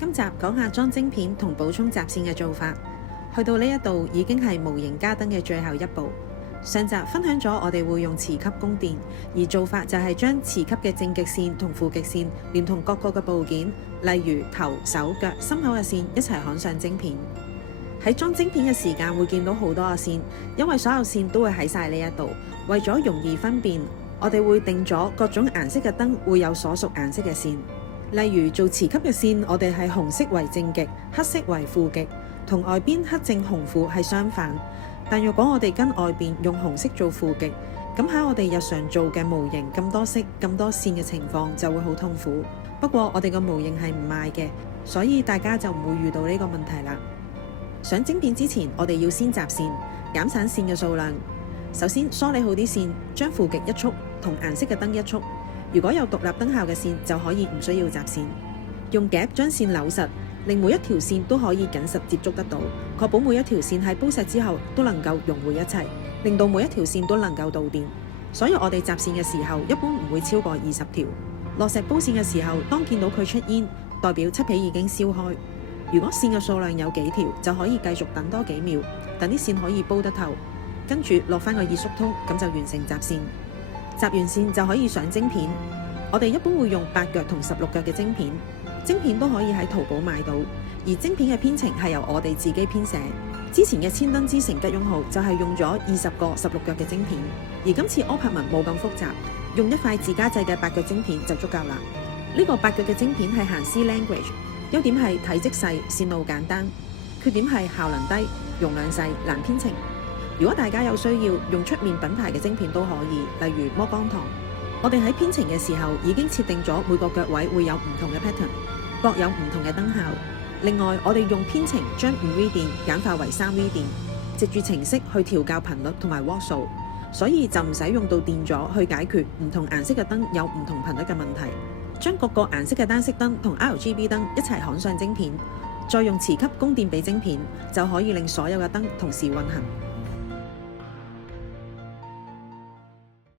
今集講下裝晶片同補充雜線嘅做法。去到呢一度已經係模型加燈嘅最後一步。上集分享咗我哋會用磁吸供電，而做法就係將磁吸嘅正極線同負極線連同各個嘅部件，例如頭、手、腳、心口嘅線一齊焊上晶片。喺裝晶片嘅時間會見到好多個線，因為所有線都會喺晒呢一度。為咗容易分辨，我哋會定咗各種顏色嘅燈會有所屬顏色嘅線。例如做磁吸嘅線，我哋係紅色為正極，黑色為負極，同外邊黑正紅負係相反。但若果我哋跟外邊用紅色做負極，咁喺我哋日常做嘅模型咁多色咁多線嘅情況就會好痛苦。不過我哋個模型係唔賣嘅，所以大家就唔會遇到呢個問題啦。上晶片之前，我哋要先集線，減省線嘅數量。首先梳理好啲線，將負極一束同顏色嘅燈一束。如果有獨立燈效嘅線，就可以唔需要集線。用夾將線扭實，令每一條線都可以緊實接觸得到，確保每一條線喺煲石之後都能夠融匯一齊，令到每一條線都能夠導電。所以我哋集線嘅時候，一般唔會超過20條。落石煲線嘅時候，當見到佢出煙，代表漆皮已經燒開。如果線嘅數量有幾條，就可以繼續等多幾秒，等啲線可以煲得透。跟住落返個熱縮通，咁就完成集線。集完線就可以上晶片。我哋一般會用8腳同16腳嘅晶片，晶片都可以喺淘寶買到，而晶片嘅編程係由我哋自己編寫。之前嘅千燈之城吉翁號就係用咗20個16腳嘅晶片，而今次柯柏文冇咁複雜，用一塊自家製嘅8腳晶片就足夠啦。呢個8腳嘅晶片係行 C language， 優點係體積細、線路簡單，缺點係效能低、容量細、難編程。如果大家有需要用出面品牌嘅晶片都可以，例如摩光堂。我哋喺編程嘅時候已經設定咗每個腳位會有唔同嘅 pattern， 各有唔同嘅燈效。另外，我哋用編程將5V 電簡化為3V 電，藉住程式去調校頻率同埋瓦數，所以就唔使用到電阻去解決唔同顏色嘅燈有唔同頻率嘅問題。將各個顏色嘅單色燈同 RGB 燈一齊焊上晶片，再用磁吸供電俾晶片，就可以令所有嘅燈同時運行。